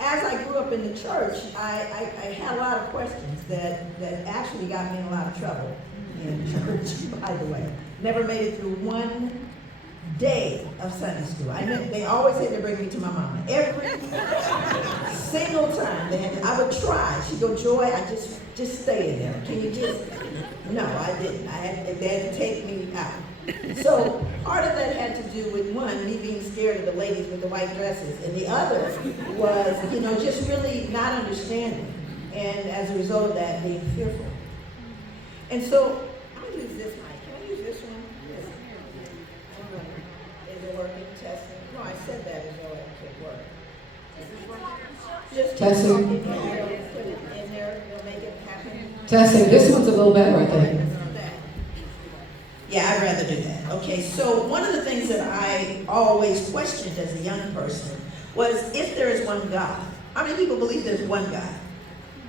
as I grew up in the church, I had a lot of questions that actually got me in a lot of trouble in church, by the way. Never made it through one day of Sunday school. They always had to bring me to my mama. Every single time I would try. She'd go, Joy, I just stay in there. Can you just? No, I didn't. They had to take me out. So part of that had to do with, one, me being scared of the ladies with the white dresses, and the other was, just really not understanding, and as a result of that, being fearful. And so I'm gonna use this mic. Can I use this one? Yes. Is it working? Testing. No, I said that as though it could work. Is this working? Just testing. Put it in there. You'll make it happen. Testing. This one's a little better, I think. Yeah, I'd rather do that. Okay, so one of the things that I always questioned as a young person was if there is one God. How many people believe there's one God?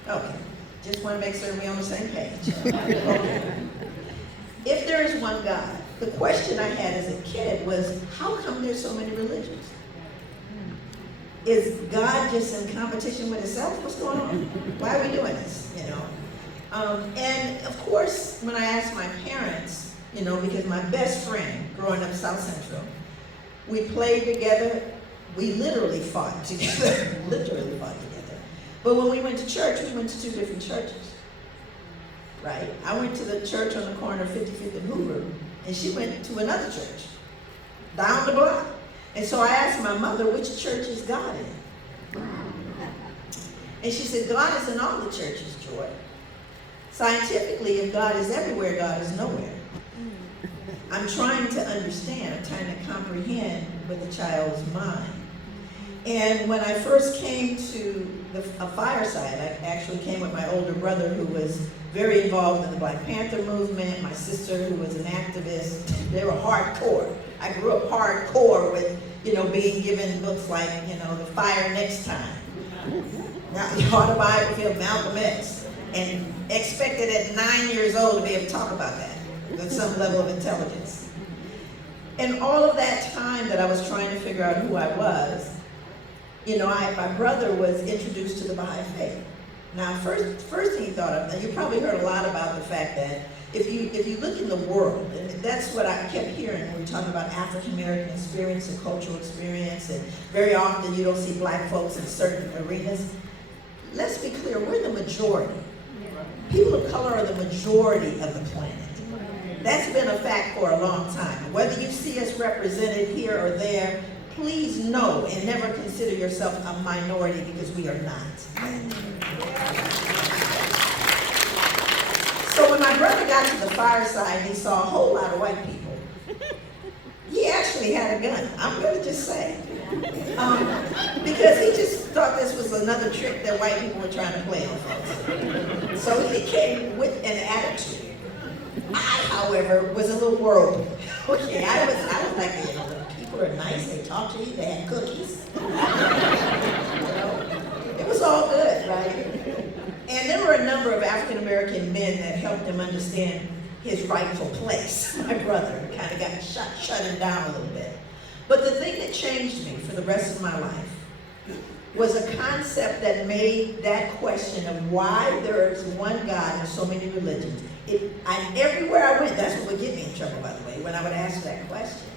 Okay, just want to make sure we're on the same page. Okay. If there is one God, the question I had as a kid was, how come there's so many religions? Is God just in competition with himself? What's going on? Why are we doing this? And of course, when I asked my parents, because my best friend growing up South Central, we played together, we literally fought together, But when we went to church, we went to two different churches, right? I went to the church on the corner of 55th and Hoover, and she went to another church down the block. And so I asked my mother, which church is God in? And she said, God is in all the churches, Joy. Scientifically, if God is everywhere, God is nowhere. I'm trying to understand, I'm trying to comprehend with a child's mind. And when I first came to a fireside, I actually came with my older brother who was very involved in the Black Panther movement, my sister who was an activist. They were hardcore. I grew up hardcore with, being given books like, The Fire Next Time. Now, the autobiography of Malcolm X, and expected at 9 years old to be able to talk about that with some level of intelligence. And all of that time that I was trying to figure out who I was, my brother was introduced to the Baha'i faith. Now, first thing he thought of, and you probably heard a lot about the fact that if you look in the world, and that's what I kept hearing when we were talking about African American experience and cultural experience, and very often you don't see black folks in certain arenas. Let's be clear, we're the majority. People of color are the majority of the planet. That's been a fact for a long time. Whether you see us represented here or there, please know and never consider yourself a minority, because we are not. So when my brother got to the fireside, he saw a whole lot of white people. He actually had a gun, I'm going to just say. Because he just thought this was another trick that white people were trying to play on folks. So he came with an attitude. I, however, was a little worldly. Okay, I was like, people are nice, they talk to you, they had cookies. It was all good, right? And there were a number of African American men that helped him understand his rightful place. My brother kind of got shut him down a little bit. But the thing that changed me for the rest of my life was a concept that made that question of why there is one God in so many religions. Everywhere I went, that's what would get me in trouble, by the way, when I would ask that question.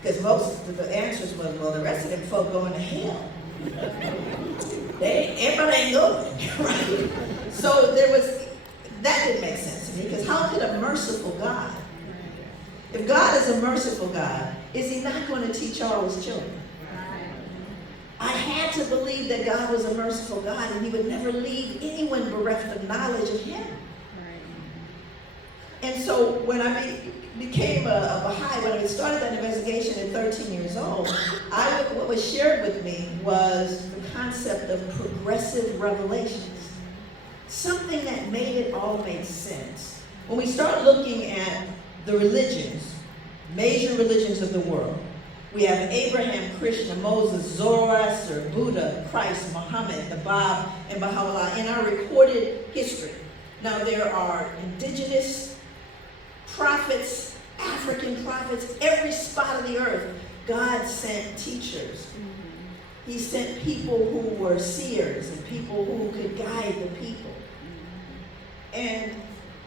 Because most of the answers were, well, the rest of them folk going to hell. Everybody ain't going, right? So that didn't make sense to me, because how could a merciful God, if God is a merciful God, is he not going to teach all his children? I had to believe that God was a merciful God and he would never leave anyone bereft of knowledge of him. And so when I became a Baha'i, when I started that investigation at 13 years old, what was shared with me was the concept of progressive revelations. Something that made it all make sense. When we start looking at the religions, major religions of the world, we have Abraham, Krishna, Moses, Zoroaster, Buddha, Christ, Muhammad, the Bab, and Baha'u'llah in our recorded history. Now there are indigenous prophets, African prophets, every spot of the earth, God sent teachers. He sent people who were seers and people who could guide the people. And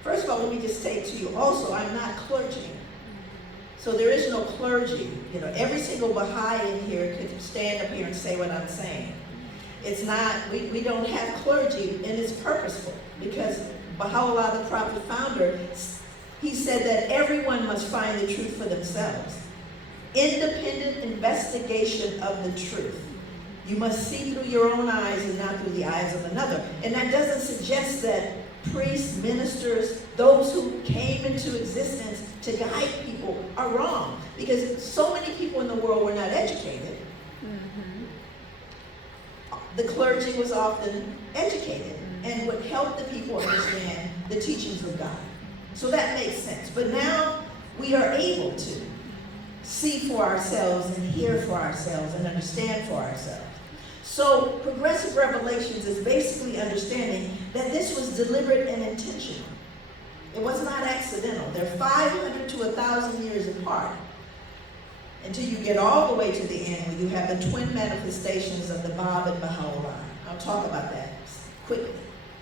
first of all, let me just say to you also, I'm not clergy. So there is no clergy. You know, every single Baha'i in here could stand up here and say what I'm saying. It's not, we don't have clergy, and it's purposeful, because Baha'u'llah, the prophet founder, he said that everyone must find the truth for themselves. Independent investigation of the truth. You must see through your own eyes and not through the eyes of another. And that doesn't suggest that priests, ministers, those who came into existence to guide people are wrong, because so many people in the world were not educated. The clergy was often educated and would help the people understand the teachings of God. So that makes sense. But now we are able to see for ourselves and hear for ourselves and understand for ourselves. So progressive revelations is basically understanding that this was deliberate and intentional. It was not accidental. They're 500 to 1,000 years apart, until you get all the way to the end where you have the twin manifestations of the Bab and Baha'u'llah. I'll talk about that quickly.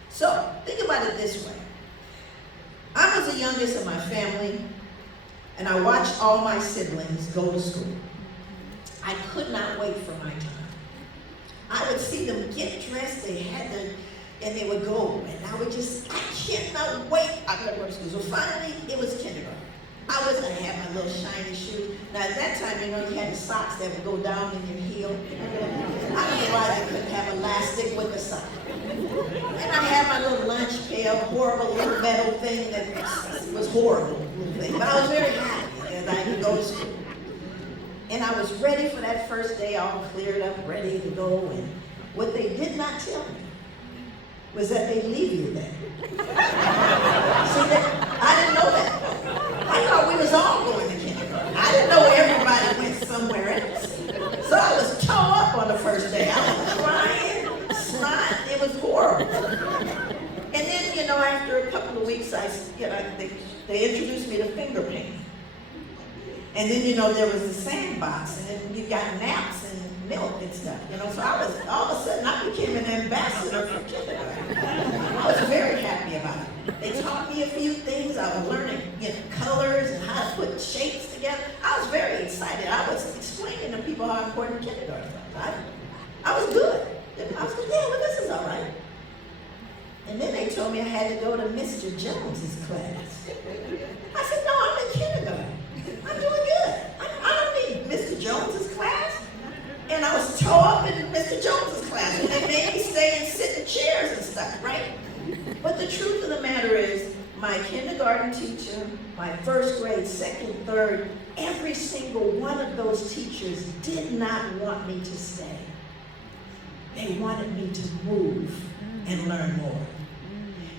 So think about it this way. I was the youngest of my family, and I watched all my siblings go to school. I could not wait for my time. I would see them get dressed, and they would go, and I cannot wait. I got to go to school. So finally, it was kindergarten. I was going to have my little shiny shoe. Now at that time, you had the socks that would go down in your heel. I don't know why they couldn't have elastic with the sock. And I had my little lunch pail, horrible little metal thing that was horrible. But I was very happy that I could go to school. And I was ready for that first day, all cleared up, ready to go. And what they did not tell me was that they leave you there. See, I didn't know that. I thought we was all going to kindergarten. I didn't know everybody went somewhere else. So I was tore up on the first day. I was crying, snot. It was horrible. And then, after a couple of weeks, they introduced me to finger painting. And then, there was the sandbox, and then you got naps and milk and stuff, So I was, all of a sudden, I became an ambassador for kindergarten. I was very happy about it. They taught me a few things. I was learning, colors and how to put shapes together. I was very excited. I was explaining to people how important kindergarten was. I was good. I was like, yeah, well, this is all right. And then they told me I had to go to Mr. Jones's class. I said, no, I'm in kindergarten. I'm doing good. I don't need Mr. Jones's class. And I was tore up in Mr. Jones's class. And they made me stay and sit in chairs and stuff, right? But the truth of the matter is, my kindergarten teacher, my first grade, second, third, every single one of those teachers did not want me to stay. They wanted me to move and learn more.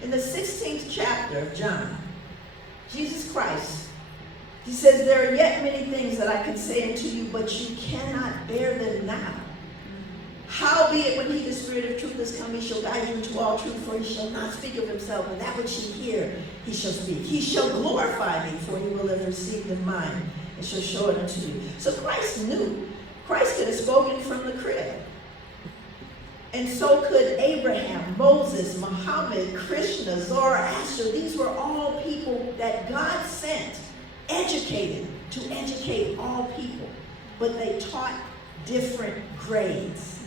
In the 16th chapter of John, Jesus Christ, he says, there are yet many things that I can say unto you, but you cannot bear them now. Howbeit, when he, the Spirit of truth, is come, he shall guide you into all truth, for he shall not speak of himself, and that which he hear, he shall speak. He shall glorify me, for he will have received of mine, and shall show it unto you. So Christ knew. Christ could have spoken from the crib. And so could Abraham, Moses, Muhammad, Krishna, Zoroaster. These were all people that God sent, educated, to educate all people. But they taught different grades.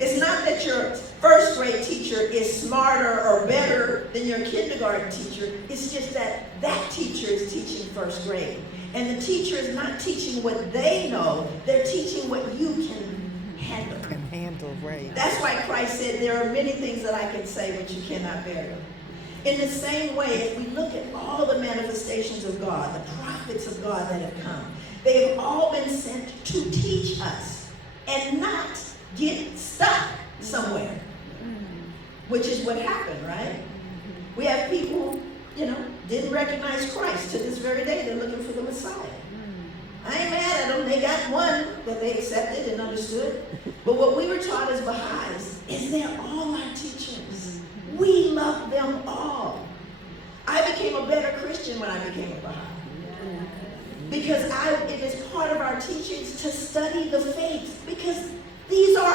It's not that your first grade teacher is smarter or better than your kindergarten teacher. It's just that that teacher is teaching first grade. And the teacher is not teaching what they know. They're teaching what you can handle. Right. That's why Christ said, there are many things that I can say, but you cannot bear them. In the same way, if we look at all the manifestations of God, the prophets of God that have come, they have all been sent to teach us and not get stuck somewhere, which is what happened, right? We have people, didn't recognize Christ to this very day. They're looking for the Messiah. I ain't mad at them. They got one that they accepted and understood. But what we were taught as Baha'is is they're all our teachers. We love them all. I became a better Christian when I became a Baha'i. Because it is part of our teachings to study the faith. Because these are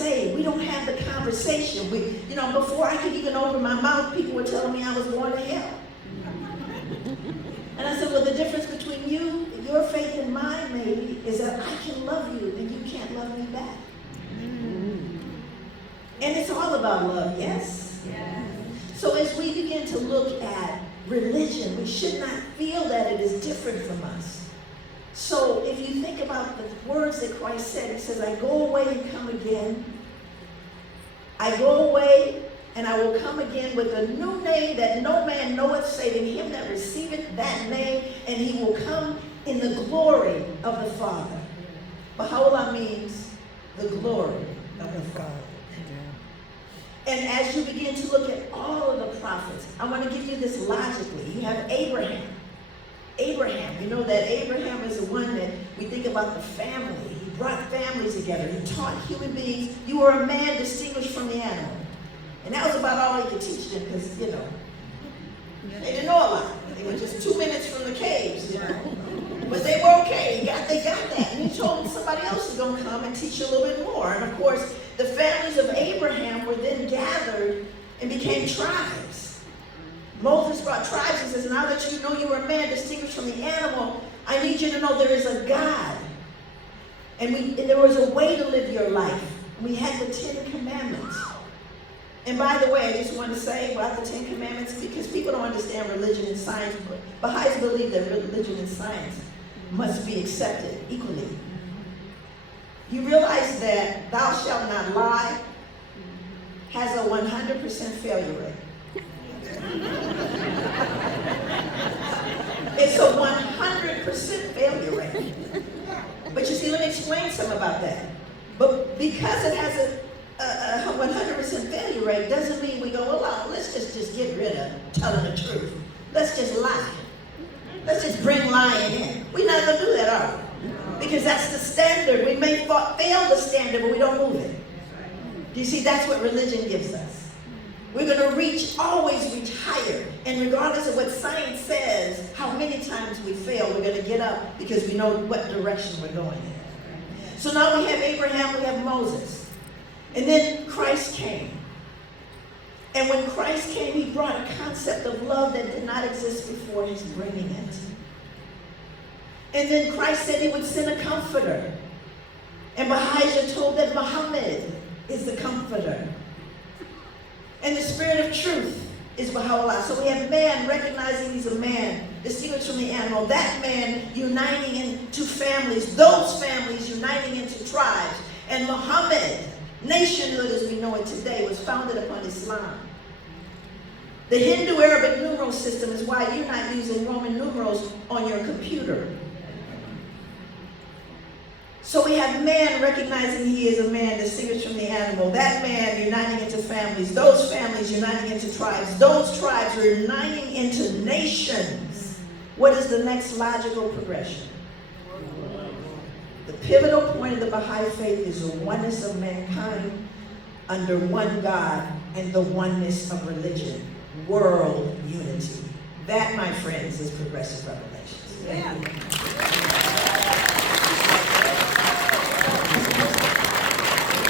say. We don't have the conversation. Before I could even open my mouth, people were telling me I was going to hell. And I said, well, the difference between your faith and mine, maybe, is that I can love you and you can't love me back. And it's all about love, yes? Yes. So as we begin to look at religion, we should not feel that it is different from us. So if you think about the words that Christ said, he says, I go away and come again. I go away and I will come again with a new name that no man knoweth, saving him that receiveth that name, and he will come in the glory of the Father. Baha'u'llah means the glory of the Father. And as you begin to look at all of the prophets, I want to give you this logically. You have Abraham. Abraham, you know that Abraham is the one that we think about the family. He brought families together. He taught human beings. You were a man distinguished from the animal. And that was about all he could teach them because, they didn't know a lot. They were just 2 minutes from the caves, But they were okay. They got that. And he told them somebody else is going to come and teach you a little bit more. And of course, the families of Abraham were then gathered and became tribes. Moses brought tribes and says, now that you know you were a man distinguished from the animal, I need you to know there is a God. And there was a way to live your life. We had the 10 Commandments. And by the way, I just want to say about the 10 Commandments, because people don't understand religion and science, but Baha'is believe that religion and science must be accepted equally. You realize that thou shalt not lie has a 100% failure rate. It's a 100% failure rate. But you see, let me explain something about that. But because it has a 100% failure rate doesn't mean we go, well, let's just get rid of telling the truth. Let's just lie. Let's just bring lying in. We're not going to do that, are we? Because that's the standard. We may fail the standard, but we don't move it. Do you see? That's what religion gives us. We're going to always reach higher. And regardless of what science says, how many times we fail, we're going to get up because we know what direction we're going in. So now we have Abraham, we have Moses. And then Christ came. And when Christ came, he brought a concept of love that did not exist before his bringing it. And then Christ said he would send a comforter. And Baha'is are told that Muhammad is the comforter. And the spirit of truth is Baha'u'llah. So we have man recognizing he's a man, distinguished from the animal. That man uniting into families, those families uniting into tribes. And Muhammad, nationhood as we know it today, was founded upon Islam. The Hindu-Arabic numeral system is why you're not using Roman numerals on your computer. So we have man recognizing he is a man distinguished from the animal. That man uniting into families. Those families uniting into tribes. Those tribes are uniting into nations. What is the next logical progression? The pivotal point of the Baha'i faith is the oneness of mankind under one God and the oneness of religion. World unity. That, my friends, is progressive revelation. Yeah.